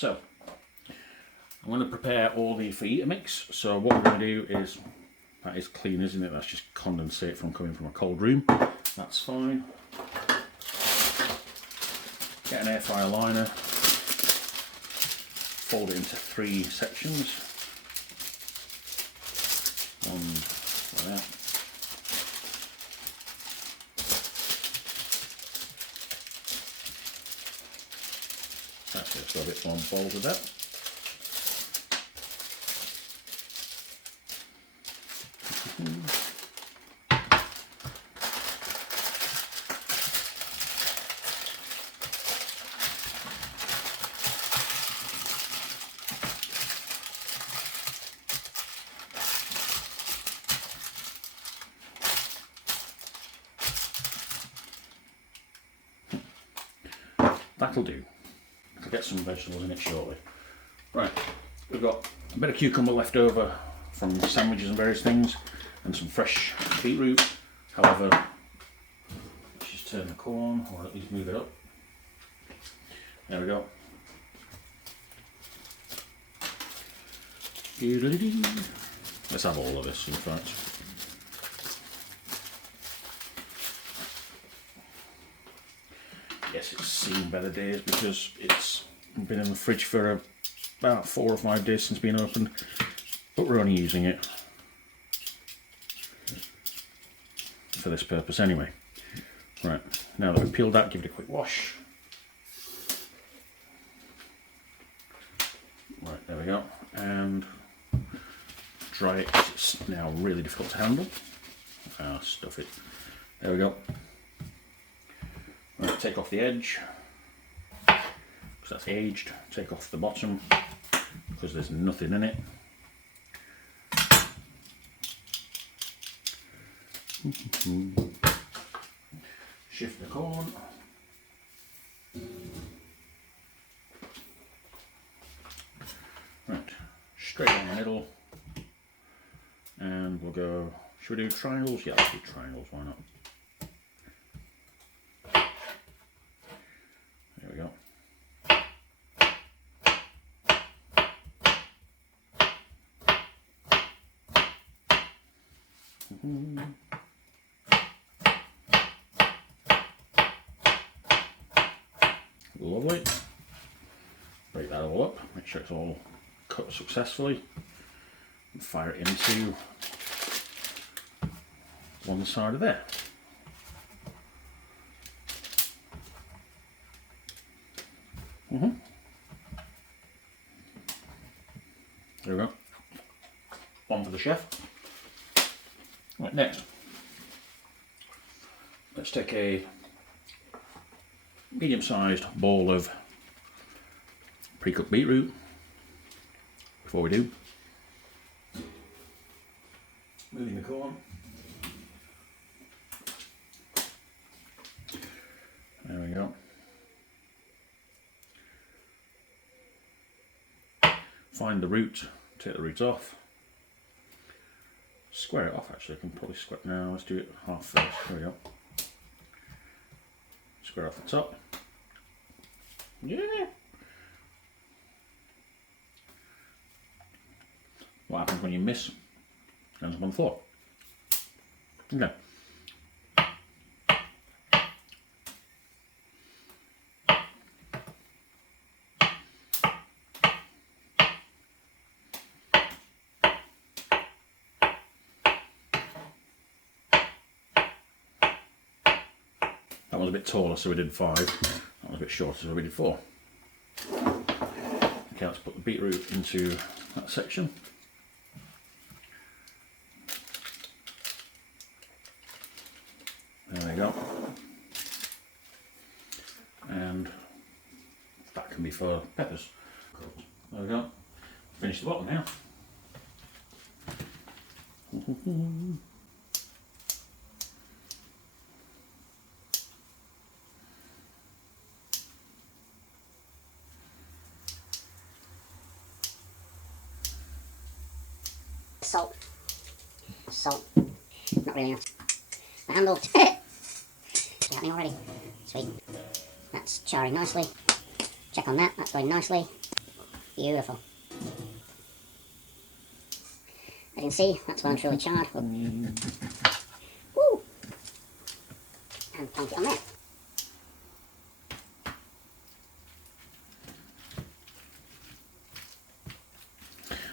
So I'm going to prepare all the fajita mix. So what we're going to do is, that is clean, isn't it? That's just condensate from coming from a cold room. That's fine. Get an air fryer liner, fold it into 3 sections. One like that. Actually, let's go a bit more bold with that. That'll do. I'll get some vegetables in it shortly. Right, we've got a bit of cucumber left over from sandwiches and various things, and some fresh beetroot. However, let's just turn the corn, or at least move it up. There we go. Let's have all of this, in fact. Yes, it's seen better days because it's been in the fridge for about 4 or 5 days since being opened, but we're only using it for this purpose anyway. Right, now that we've peeled that, give it a quick wash. Right, there we go, and dry it because it's now really difficult to handle. Stuff it. There we go. Right, take off the edge, because that's aged. Take off the bottom, because there's nothing in it. Shift the corn. Right, straight down the middle. And we'll go, should we do triangles? Yeah, let's do triangles, why not? There we go. Lovely. Break that all up, make sure it's all cut successfully, and fire it into one side of there. There we go. One for the chef. Right, next, let's take a medium-sized bowl of pre-cooked beetroot. Before we do, moving the corn. There we go. Find the root, take the root off. Square it off actually, I can probably square it now. Let's do it half first. There we go. Square off the top. Yeah. What happens when you miss? Ends up on the floor. Okay. That was a bit taller, so we did 5. That was a bit shorter, so we did 4. Okay, let's put the beetroot into that section. There we go. And that can be for peppers. There we go. Finish the bottom now. Salt. Not really enough. The handle. It's happening already. Sweet. That's charring nicely. Check on that. That's going nicely. Beautiful. As you can see, that's well and truly charred. Woo! And plonk it on there.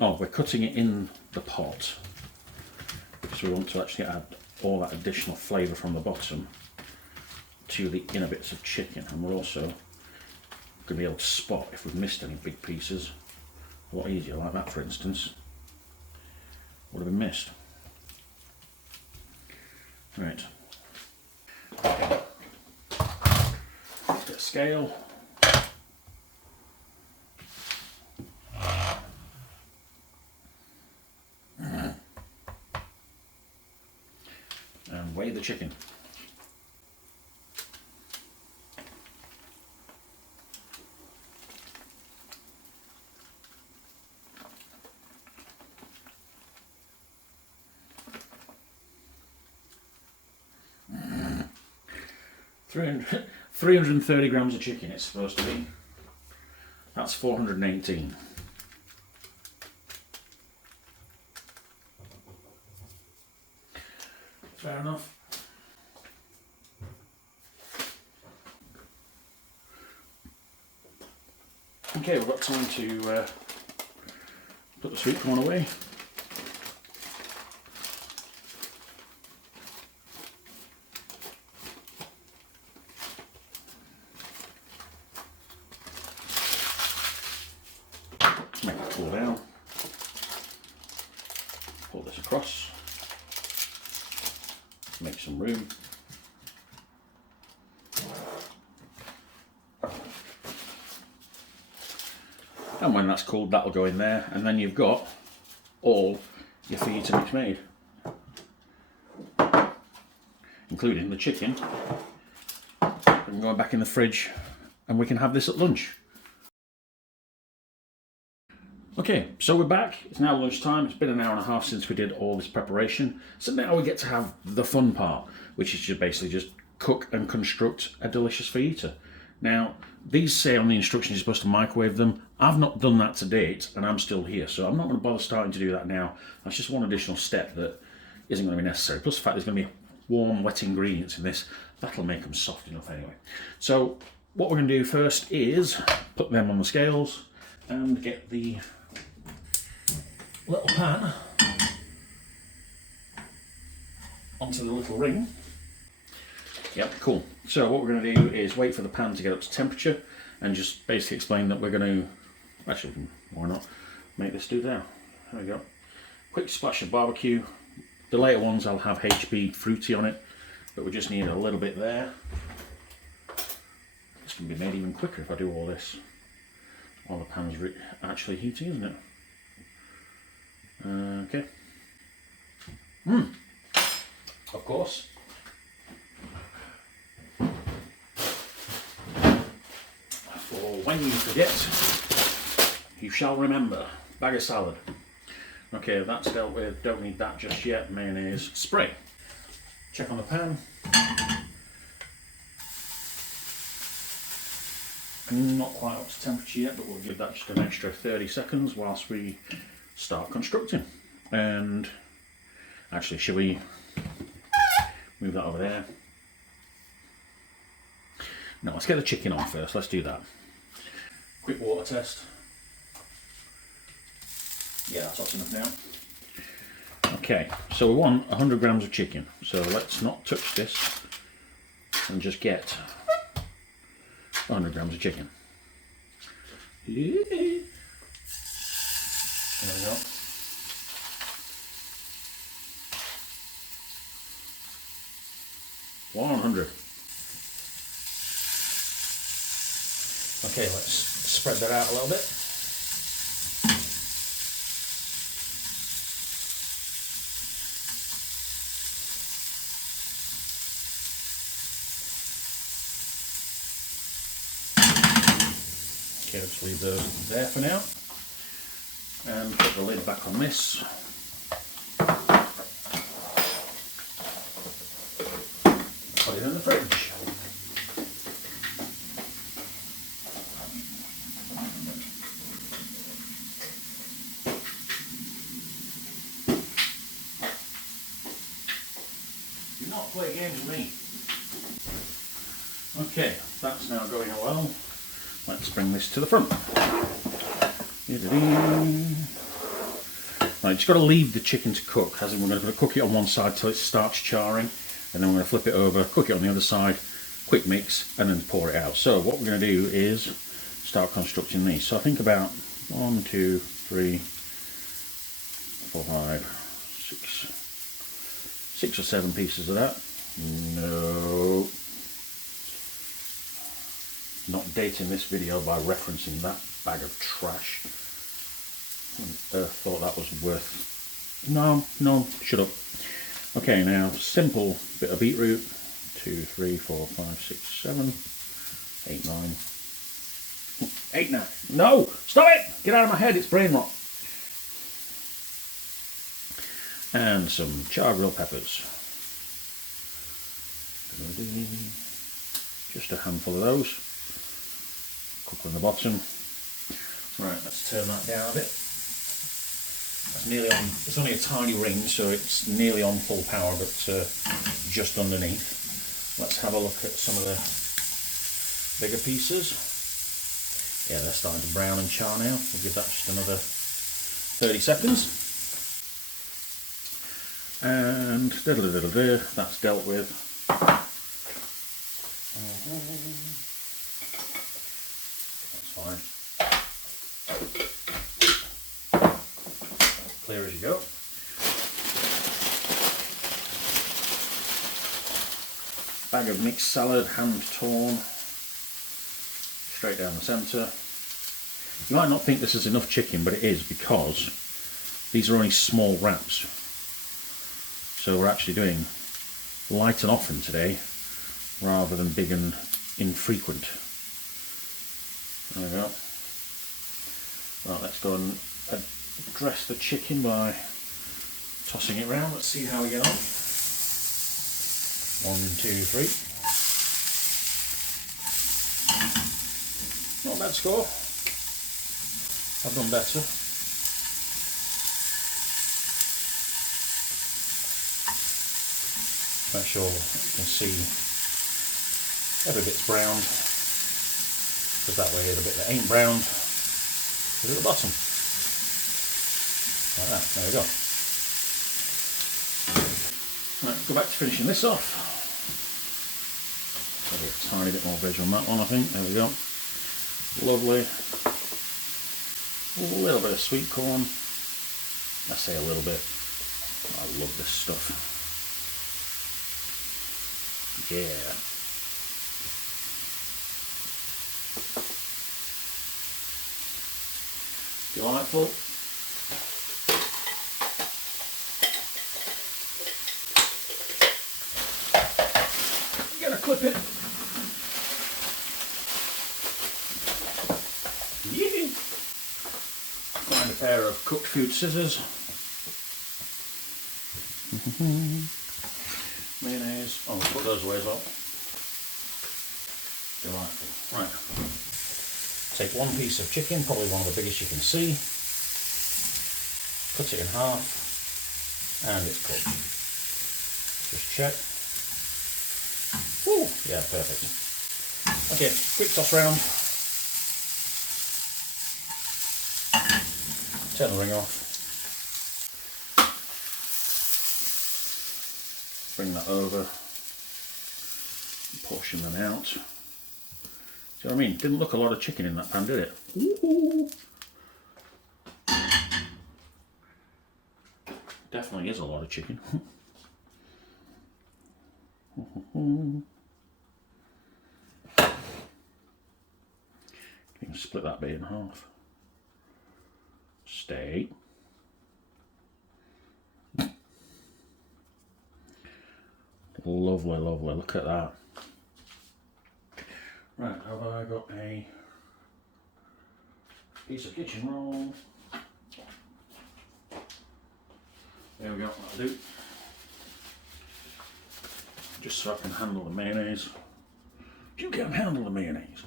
Oh, we're cutting it in the pot because we want to actually add all that additional flavour from the bottom to the inner bits of chicken, and we're also going to be able to spot if we've missed any big pieces a lot easier, like that for instance would have been missed. Right, okay. Let's get a scale. And weigh the chicken. Mm. 330 grams of chicken it's supposed to be. That's 418. Fair enough. Okay, we've got time to put the sweet corn away. Make it cool down. Pull this across. Make some room. And when that's cooled, that'll go in there, and then you've got all your fajita mix made, including the chicken. We can go back in the fridge and we can have this at lunch. Okay, so we're back. It's now lunchtime. It's been an hour and a half since we did all this preparation. So now we get to have the fun part, which is just cook and construct a delicious fajita. Now, these say on the instructions you're supposed to microwave them. I've not done that to date, and I'm still here, so I'm not going to bother starting to do that now. That's just one additional step that isn't going to be necessary. Plus the fact there's going to be warm, wet ingredients in this. That'll make them soft enough anyway. So what we're going to do first is put them on the scales and get the little pan onto the little ring. Yep, cool. So what we're going to do is wait for the pan to get up to temperature and just basically explain that we're going to, actually why not, make this do now. There we go. Quick splash of barbecue. The later ones I'll have HB fruity on it, but we just need a little bit there. This can be made even quicker if I do all this while the pan's actually heating, isn't it? Okay. Of course. For when you forget, you shall remember. Bag of salad. Okay, that's dealt with. Don't need that just yet. Mayonnaise spray. Check on the pan. Not quite up to temperature yet, but we'll give that just an extra 30 seconds whilst we start constructing. And actually, shall we move that over there? No, let's get the chicken on first. Let's do that. Quick water test. Yeah, that's hot enough now. Okay, so we want 100 grams of chicken. So let's not touch this and just get 100 grams of chicken. There we go. $100. Okay, let's spread that out a little bit. Okay, let's leave those there for now. And put the lid back on this. Put it in the fridge. play games with me. Okay, that's now going well. Let's bring this to the front. Right, just got to leave the chicken to cook, as in we're going to cook it on one side till it starts charring, and then we're going to flip it over, cook it on the other side, quick mix, and then pour it out. So what we're going to do is start constructing these. So I think about 1, 2, 3, 4, 5, 6 or 7 pieces of that. No. Not dating this video by referencing that bag of trash. Who on earth thought that was worth... No, shut up. Okay, now, simple bit of beetroot. 2, 3, 4, 5, 6, 7, 8, 9. 8, 9. No! Stop it! Get out of my head, it's brain rot. And some char grilled peppers. Just a handful of those. A couple in the bottom. Right, let's turn that down a bit. That's nearly on, it's only a tiny ring, so it's nearly on full power, but just underneath. Let's have a look at some of the bigger pieces. Yeah, they're starting to brown and char now. We'll give that just another 30 seconds. And that's dealt with. That's fine. Clear as you go. Bag of mixed salad, hand torn, straight down the centre. You might not think this is enough chicken, but it is, because these are only small wraps. So we're actually doing light and often today, rather than big and infrequent. There we go. Right, let's go and address the chicken by tossing it round. Let's see how we get on. 1, 2, 3. Not a bad score. I've done better. Make sure you can see every bit's browned, because that way the bit that ain't browned is at the bottom. Like that, there we go. Right, go back to finishing this off. Maybe a tiny bit more veg on that one, I think. There we go. Lovely. A little bit of sweet corn. I say a little bit. I love this stuff. Yeah. Delightful. Gonna clip it. Yee. Find a pair of cooked food scissors. Mayonnaise. Oh, we'll put those away as well. Delightful. Right. Take one piece of chicken, probably one of the biggest you can see. Cut it in half, and it's cooked. Just check. Ooh, yeah, perfect. Okay, quick toss round. Turn the ring off. Bring that over. Portion them out. See what I mean? Didn't look a lot of chicken in that pan, did it? Ooh. Definitely is a lot of chicken. You can split that bit in half. Stay. Lovely, lovely. Look at that. Right, have I got a piece of kitchen roll? There we go, that'll do. Just so I can handle the mayonnaise. You can handle the mayonnaise.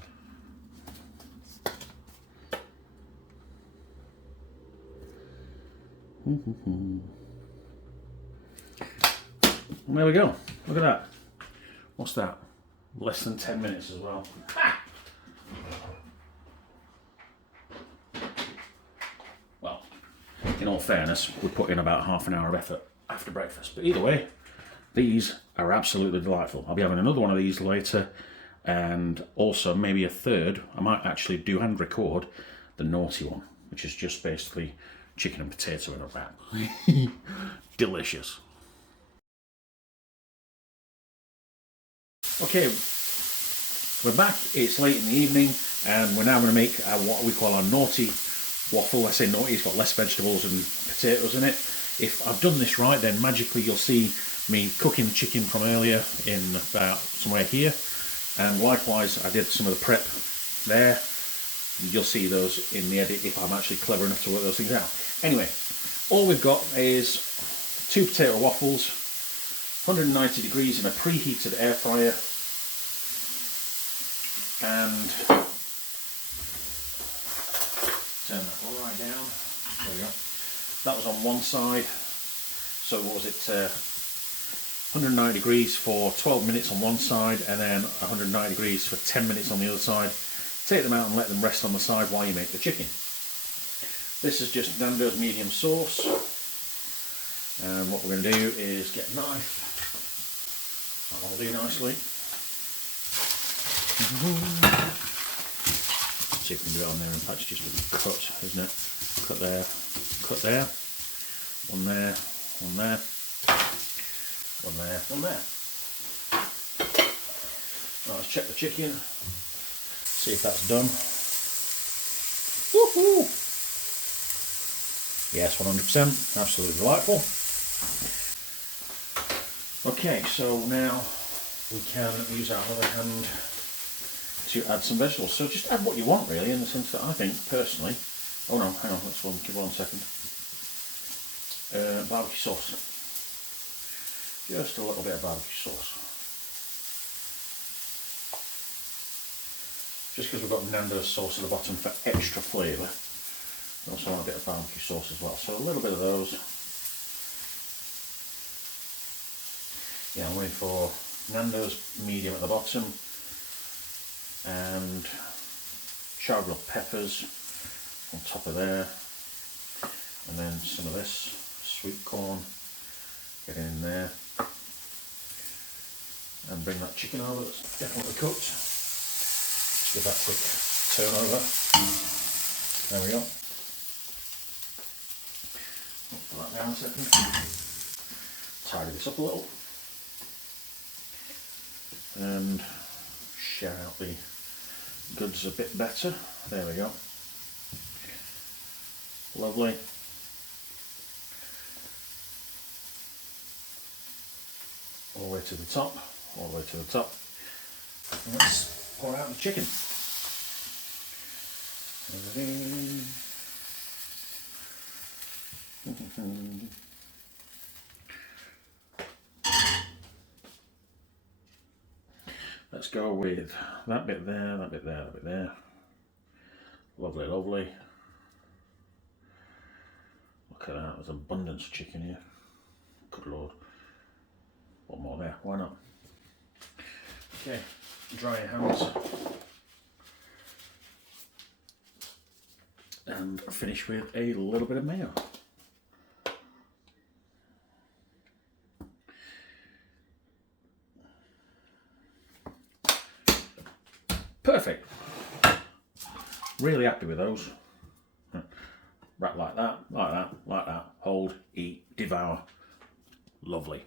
And there we go. Look at that. What's that? Less than 10 minutes as well. Ha! Well, in all fairness, we put in about half an hour of effort after breakfast. But either way, these are absolutely delightful. I'll be having another one of these later, and also maybe a third. I might actually do and record the naughty one, which is just basically chicken and potato in a wrap. Delicious. Okay, we're back. It's late in the evening, and we're now going to make what we call our naughty waffle. I say naughty, it's got less vegetables and potatoes in it. If I've done this right, then magically you'll see me cooking the chicken from earlier in about somewhere here, and likewise I did some of the prep there. You'll see those in the edit if I'm actually clever enough to work those things out. Anyway, all we've got is 2 potato waffles, 190 degrees in a preheated air fryer, and turn that right down. There we go. That was on one side. So what was it? 190 degrees for 12 minutes on one side, and then 190 degrees for 10 minutes on the other side. Take them out and let them rest on the side while you make the chicken. This is just Nando's medium sauce. And what we're going to do is get a knife. That'll do nicely. See if we can do it on there. In fact, it's just a cut, isn't it? Cut there, cut there. One there, one there. One there, one there. Right, let's check the chicken. See if that's done. Woohoo! Yes, 100%. Absolutely delightful. Okay, so now we can use our other hand to add some vegetables. So just add what you want, really, in the sense that I think, personally... Oh no, hang on, give 1 second. Barbecue sauce. Just a little bit of barbecue sauce. Just because we've got Nando's sauce at the bottom for extra flavour. I also want a bit of barbecue sauce as well. So a little bit of those. Yeah, I'm waiting for Nando's medium at the bottom. And charred grilled peppers on top of there. And then some of this sweet corn. Get in there. And bring that chicken over, that's definitely cooked. Just give that a quick turn over. There we go. Put that down a second. Tidy this up a little. And share out the goods a bit better. There we go. Lovely. All the way to the top. All the way to the top. And let's pour out the chicken. Let's go with that bit there, that bit there, that bit there. Lovely, lovely. Look at that, there's abundance of chicken here. Good Lord. One more there, why not? Okay, dry your hands. And finish with a little bit of mayo. Perfect. Really happy with those. Right, like that, like that, like that. Hold, eat, devour. Lovely.